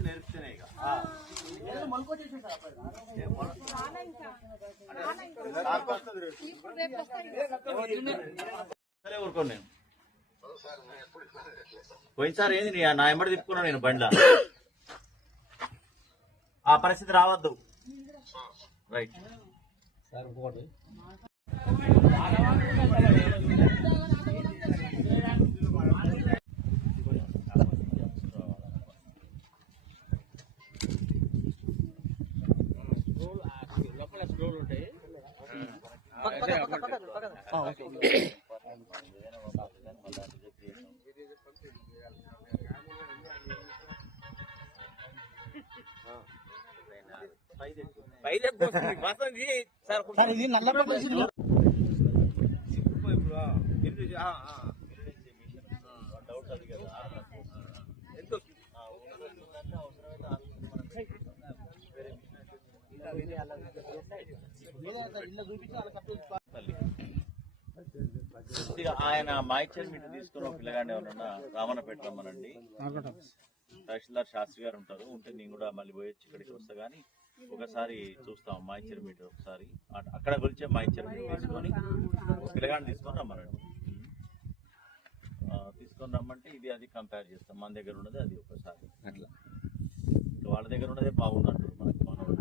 నేర్పితేనే ఇక. సరే ఊరుకోను నేను పోయినసారి ఏంది నీ- నా ఎంబడి తిప్పుకున్నా నేను బండ్ల? ఆ పరిస్థితి రావద్దు. రైట్. సార్ ఇది నల్ల పబ్లిసిటీ ఇక ఆయన మాయిచర్ మీటర్ తీసుకుని ఒక పిల్లగాడిని ఎవరన్నా రామన్నపేట రమ్మనండి. తహసీల్దార్ శాస్త్రి గారు ఉంటారు. ఉంటే నేను కూడా మళ్ళీ పోయొచ్చి ఇక్కడికి వస్తా కానీ ఒకసారి చూస్తాం. మాయిచర్ మీటర్ ఒకసారి. అక్కడ గురించే మాయిచర్ మీటర్ తీసుకొని ఒక పిల్లగాడిని తీసుకొని రమ్మనండి. తీసుకొని రమ్మంటే ఇది అది కంపేర్ చేస్తాం. మన దగ్గర ఉన్నది అది ఒకసారి. అట్లా. వాళ్ళ దగ్గర ఉన్నదే బాగుందంటారు మనకి. మనోడు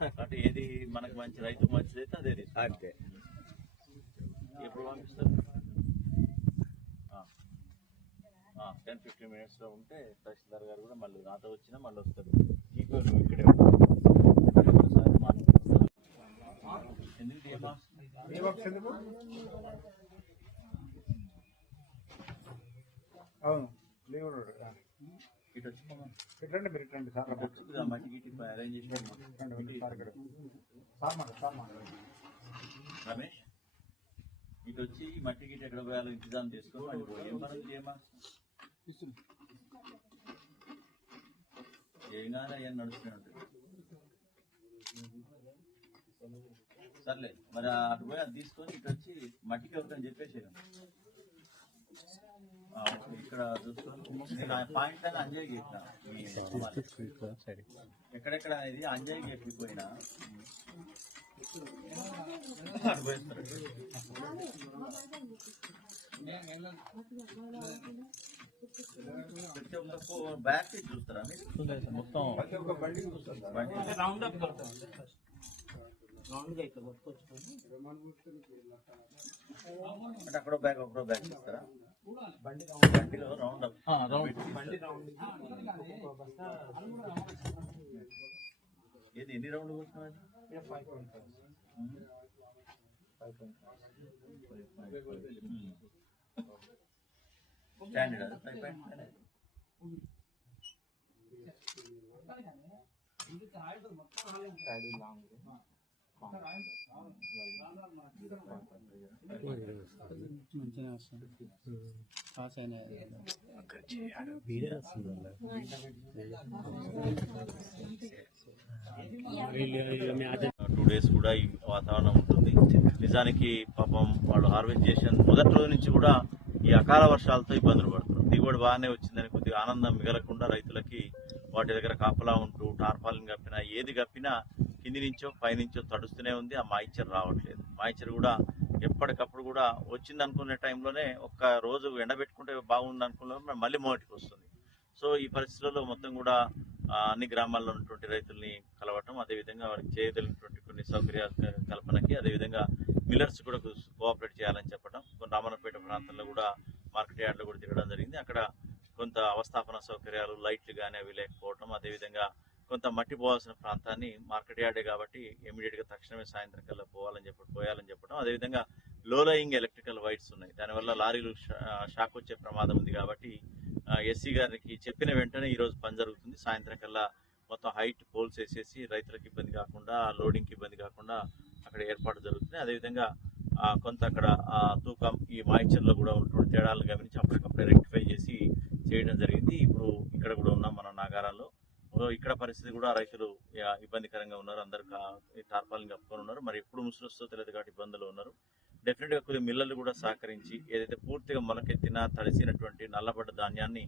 కాబట్టి ఏది మనకి మంచి రైతు మంచిది అయితే అదే అంతే. ఎప్పుడు పంపిస్తారు? టెన్ ఫిఫ్టీన్ మినిట్స్లో ఉంటే తహసీల్దార్ గారు కూడా మళ్ళీ నాతో వచ్చినా మళ్ళీ వస్తారు. నువ్వు ఇక్కడే? అవును లీవ్ ఇటు వచ్చి పోమా. పెట్టండి. మీరు సార్ రమేష్ ఇటు వచ్చి ఈ మట్టి గిట్టి ఎక్కడ పోయాలో ఇంతజాం చేసుకో. ఏం పనులు ఏమా ఏం కాదు అయ్యా నడుస్తూనే ఉంటుంది సర్లే మరి అటు పోయి అది తీసుకొని ఇటు వచ్చి మట్టికి అవుతుందని చెప్పేసి ఇక్కడ చూసుకొని పాయింట్ అని అంజయ్ గేట్ ఎక్కడెక్కడ అనేది అంజయ్ గేట్ పోయినా అటు పోయిస్తారు. ప్రతి ఒక్క బ్యాక్ సీట్ చూస్తారా మీరు మొత్తం ప్రతి ఒక్క బండి చూస్తారు సార్ బండి రౌండ్ అప్ రౌండ్గా ఇట్లా కొట్టుకొచ్చుకొని అంటే అక్కడో బ్యాగ్ ఒకటో బ్యాగ్ ఇస్తారా బండి బండిలో రౌండ్ అప్ రౌండ్ బండి రౌండ్ ఏది ఎన్ని రౌండ్ కొట్టినావు five point five five point standard అది five point five daddy long మంచిగా వస్తుంది పాస్ టూ డేస్ కూడా ఈ వాతావరణం ఉంటుంది. నిజానికి పాపం వాళ్ళు హార్వెస్ట్ చేసిన మొదటి రోజు నుంచి కూడా ఈ అకాల వర్షాలతో ఇబ్బందులు పడుతున్నారు. దిగుబడి బాగానే వచ్చిందని కొద్దిగా ఆనందం మిగలకుండా రైతులకి వాటి దగ్గర కాపలా ఉంటూ టార్పాలిన్ కప్పినా ఏది కప్పినా కింది నుంచో పైనుంచో తడుస్తూనే ఉంది. ఆ మాయిచర్ రావట్లేదు. మాయిచర్ కూడా ఎప్పటికప్పుడు కూడా వచ్చింది అనుకునే టైంలోనే ఒక్క రోజు ఎండబెట్టుకుంటే బాగుంది అనుకున్న మళ్ళీ మొదటికి వస్తుంది. సో ఈ పరిస్థితుల్లో మొత్తం కూడా అన్ని గ్రామాల్లో ఉన్నటువంటి రైతుల్ని కలవటం అదేవిధంగా వారికి చేయగలిగినటువంటి కొన్ని సౌకర్యాల కల్పనకి అదేవిధంగా మిల్లర్స్ కూడా కోఆపరేట్ చేయాలని చెప్పడం కొన్ని రామన్నపేట ప్రాంతంలో కూడా మార్కెట్ యార్డ్లో కూడా తిరగడం జరిగింది. అక్కడ కొంత అవస్థాపన సౌకర్యాలు లైట్లు కానీ అవి లేకపోవటం. అదేవిధంగా కొంత మట్టి పోవాల్సిన ప్రాంతాన్ని మార్కెట్ యార్డే కాబట్టి ఇమీడియట్గా తక్షణమే సాయంత్రం కల్లా పోవాలని చెప్పి పోయాలని చెప్పడం. అదేవిధంగా లో లయింగ్ ఎలక్ట్రికల్ వైట్స్ ఉన్నాయి. దానివల్ల లారీలు షా- షాక్ వచ్చే ప్రమాదం ఉంది కాబట్టి ఎస్సీ గారికి చెప్పిన వెంటనే ఈరోజు పని జరుగుతుంది. సాయంత్రం కల్లా మొత్తం హైట్ పోల్స్ వేసేసి రైతులకు ఇబ్బంది కాకుండా లోడింగ్కి ఇబ్బంది కాకుండా అక్కడ ఏర్పాటు జరుగుతుంది అదేవిధంగా కొంత అక్కడ తూకం ఈ మాయిచర్లో కూడా ఉన్నటువంటి తేడాలను గమనించి అప్పటికప్పుడే రెక్టిఫై చేసి చేయడం జరిగింది. ఇప్పుడు ఇక్కడ కూడా ఉన్నాం మన నాగారాల్లో. ఇక్కడ పరిస్థితి కూడా రైతులు ఇబ్బందికరంగా ఉన్నారు. అందరు టార్పాలింగ్ కప్పుకొని ఉన్నారు. మరి ఎప్పుడు ముసురు వస్తుందో తెలియదు కాబట్టి ఇబ్బందులు ఉన్నారు. డెఫినెట్గా మిల్లర్లు కూడా సహకరించి ఏదైతే పూర్తిగా మొలకెత్తిన తడిసినటువంటి నల్లబడ్డ ధాన్యాన్ని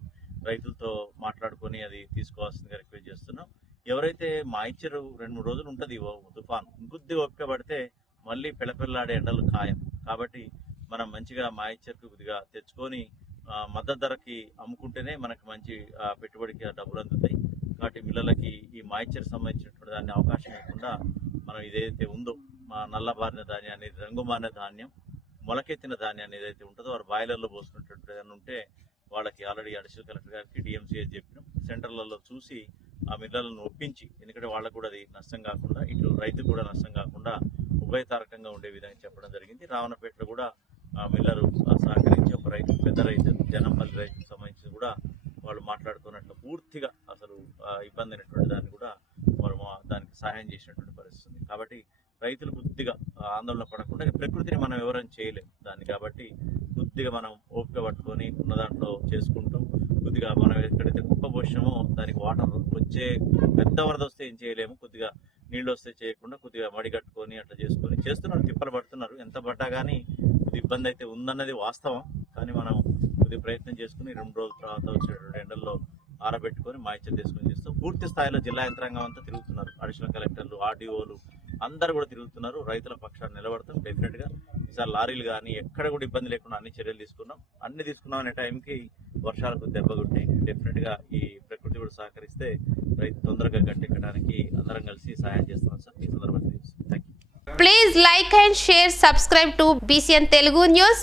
రైతులతో మాట్లాడుకొని అది తీసుకోవాల్సిందిగా రిక్వెస్ట్ చేస్తున్నాం. ఎవరైతే మాయిచ్చరు రెండు మూడు రోజులు ఉంటుంది తుఫాన్. గుద్ది ఓపిక పడితే మళ్ళీ పిల్లపిల్లాడే ఎండలు ఖాయం. కాబట్టి మనం మంచిగా మాయిచ్చర్కి కొద్దిగా తెచ్చుకొని మద్దతు ధరకి అమ్ముకుంటేనే మనకు మంచి పెట్టుబడికి ఆ డబ్బులు అందుతాయి. కాబట్టి మిల్లలకి ఈ మాయిశ్చర్ సంబంధించినటువంటి దాన్ని అవకాశం ఇవ్వకుండా మనం ఇదైతే ఉందో మా నల్లబారిన ధాన్యాన్ని రంగు మారిన ధాన్యం మొలకెత్తిన ధాన్యాన్ని ఏదైతే ఉంటుందో వారు బాయిలర్లో పోసుకున్నటువంటి దాన్ని ఉంటే వాళ్ళకి ఆల్రెడీ అడిషనల్ కలెక్టర్ గారికి డిఎంసీఏ చెప్పినాం. సెంటర్లలో చూసి ఆ మిల్లలను ఒప్పించి ఎందుకంటే వాళ్ళకు కూడా అది నష్టం కాకుండా ఇటు రైతు కూడా నష్టం కాకుండా ఉభయతారకంగా ఉండే విధంగా చెప్పడం జరిగింది. రావణపేటలో కూడా ఆ మిల్లరు సహకరించి ఒక రైతు పెద్ద రైతు జనంపల్లి రైతుకు సంబంధించి కూడా వాళ్ళు మాట్లాడుకున్నట్లు పూర్తిగా అసలు ఇబ్బంది అయినటువంటి దాన్ని కూడా వాళ్ళు దానికి సహాయం చేసినటువంటి పరిస్థితి కాబట్టి రైతులు బుద్ధిగా ఆందోళన పడకుండా ప్రకృతిని మనం వివరం చేయలేము దాన్ని. కాబట్టి బుద్ధిగా మనం ఓపిక పట్టుకొని ఉన్న దాంట్లో చేసుకుంటూ కొద్దిగా మనం ఎక్కడైతే కుప్ప పోషమో దానికి వాటర్ వచ్చే పెద్ద వరద వస్తే ఏం చేయలేము. కొద్దిగా నీళ్ళు వస్తే చేయకుండా కొద్దిగా మడి కట్టుకొని అట్లా చేసుకొని చేస్తున్నారు. తిప్పలు పడుతున్నారు. ఎంత పడ్డా కానీ ఇబ్బంది అయితే ఉందన్నది వాస్తవం. కానీ మనం కొద్దిగా ప్రయత్నం చేసుకుని రెండు రోజుల తర్వాత వచ్చేటువంటి ఎండల్లో ఆరబెట్టుకొని మాయిచర్ తీసుకొని చేస్తాం పూర్తి స్థాయిలో జిల్లా యంత్రాంగం అంతా తిరుగుతున్నారు. అడిషనల్ కలెక్టర్లు ఆర్డీఓలు అందరు కూడా తిరుగుతున్నారు. రైతుల పక్షాన్ని నిలబడతాం. డెఫినెట్గా ఈసారి లారీలు కానీ ఎక్కడ కూడా ఇబ్బంది లేకుండా అన్ని చర్యలు తీసుకున్నాం. అన్ని తీసుకున్నాం అనే టైంకి వర్షాలకు దెబ్బగొట్టి డెఫినెట్గా ఈ ప్రకృతి కూడా సహకరిస్తే రైతు తొందరగా గట్టెక్కడానికి అందరం కలిసి సహాయం చేస్తున్నాం సార్. ఈ సందర్భంగా please like and share subscribe to BCN Telugu news